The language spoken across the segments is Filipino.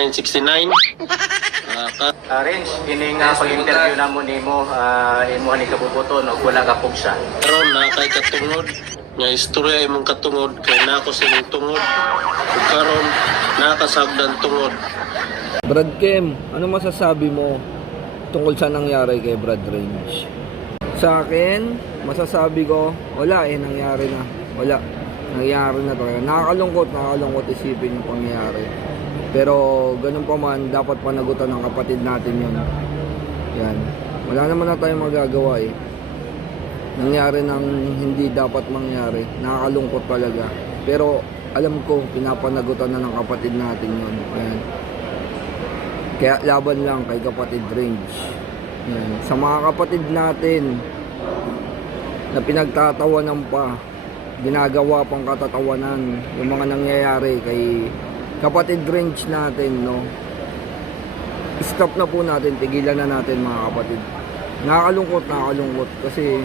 969. Renz, ini nga pag-interview na mo nimo, imo ni kabubuton o wala ka pug siya. Karon na kay katungod nga istorya imong katungod kay nako sa imong tungod. Ug karon nakasagdan tungod. Brad Kem, ano masasabi mo tungkol sa nangyari kay Brad Range? Sa akin, masasabi ko, wala nangyari na. Wala. Nangyari na talaga. Nakakalungkot isipin yung pangyayari. Pero ganun pa man, dapat panagutan ng kapatid natin yun. Yan. Wala naman na tayong magagawa eh. Nangyari ng hindi dapat mangyari. Nakakalungkot talaga. Pero alam ko, pinapanagutan na ng kapatid natin yun. Ayan. Kaya laban lang kay kapatid Range. Yan. Sa mga kapatid natin na pinagtatawanan pa, ginagawa pang katatawanan yung mga nangyayari kay kapatid Range natin, no? Stop na po natin, tigilan na natin mga kapatid. Nakakalungkot kasi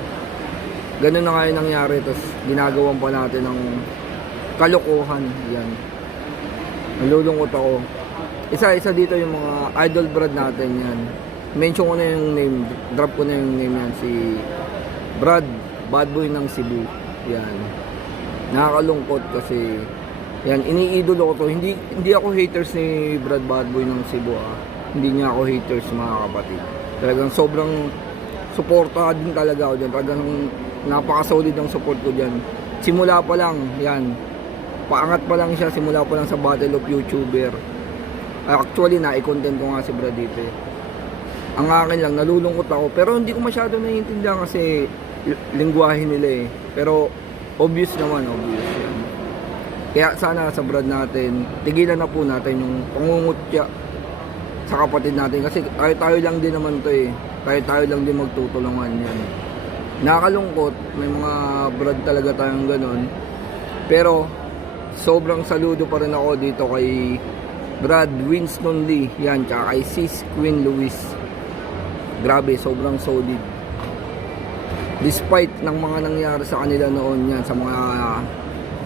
ganun na nga yung nangyari, tapos ginagawan pa natin ng kalokohan. Yan. Nalulungkot ako. Isa-isa dito yung mga idol Brad natin yan. Mention ko na yung name, drop ko na yung name yan, si Brad, bad boy ng Cebu. Yan. Nakakalungkot kasi yan, iniidolo ko to. Hindi ako haters ni Brad Bad Boy ng Cebu. Hindi niya ako haters mga kapatid. Talagang sobrang suporta din talaga ako dyan. Talagang napaka-solid ang support ko dyan. Simula pa lang, yan. Paangat pa lang siya, simula pa lang sa Battle of YouTuber. Actually, na-content ko nga si Brad dito. Ang akin lang, nalulungkot ako. Pero hindi ko masyado naiintindihan kasi lingwahe nila eh. Pero obvious naman, obvious yan. Kaya sana sa Brad natin, tigilan na po natin yung pangungutya sa kapatid natin. Kasi tayo lang din naman to eh. Tayo lang din magtutulungan yan. Nakakalungkot, may mga Brad talaga tayong ganun. Pero sobrang saludo pa rin ako dito kay Brad Winston Lee. Yan, tsaka kay Sis Queen Luis. Grabe, sobrang solid. Despite ng mga nangyari sa kanila noon yan, sa mga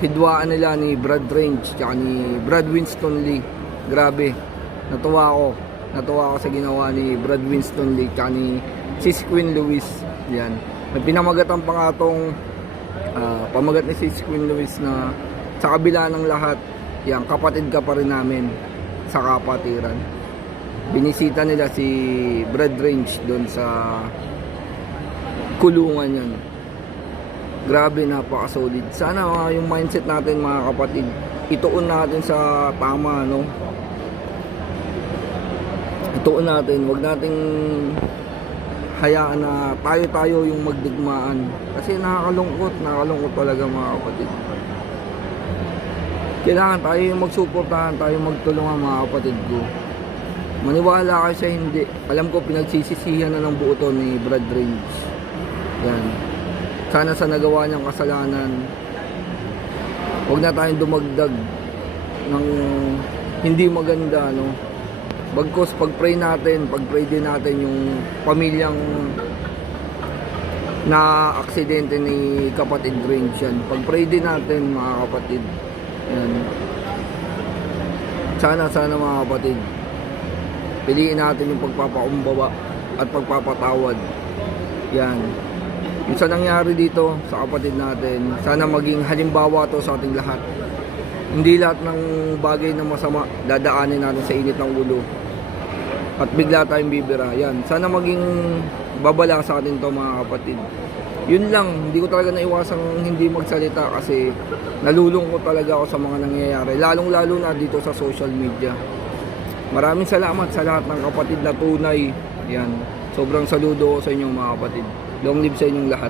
hidwaan nila ni Brad Range tsaka ni Brad Winston Lee. Grabe, natuwa ako sa ginawa ni Brad Winston Lee tsaka ni Sis Queen Luis. Yan, may pinamagatan pa nga tong pamagat ni Sis Queen Luis na sa kabila ng lahat, yan, kapatid ka pa rin namin sa kapatiran. Binisita nila si Brad Range doon sa kulungan yan. Grabe, napaka-solid. Sana yung mindset natin mga kapatid, ituon natin sa tama, no? Ituon natin, wag nating hayaan na tayo yung magdigmaan. Kasi nakakalungkot talaga mga kapatid. Kailangan tayo yung magsuportahan, tayo magtulungan mga kapatid ko. Maniwala kayo sa hindi. Alam ko pinagsisisihan na ng buo to ni Brad Range. Yan. Sana sa nagawa niyang kasalanan, huwag na tayong dumagdag ng hindi maganda, no? Bagkus pag-pray din natin yung pamilyang na aksidente ni kapatid Range yan. Pag-pray din natin mga kapatid. Yan. Sana mga kapatid, piliin natin yung pagpapakumbaba at pagpapatawad. Yan. Yung sa nangyari dito sa kapatid natin, sana maging halimbawa to sa ating lahat. Hindi lahat ng bagay na masama dadaanin natin sa init ng ulo at bigla tayong bibira. Yan, sana maging babala sa atin to mga kapatid. Yun lang, hindi ko talaga naiwasang hindi magsalita kasi nalulungkot talaga ako sa mga nangyayari, lalong lalo na dito sa social media. Maraming salamat sa lahat ng kapatid na tunay. Yan, sobrang saludo ko sa inyo mga kapatid. Long live sa inyong lahat.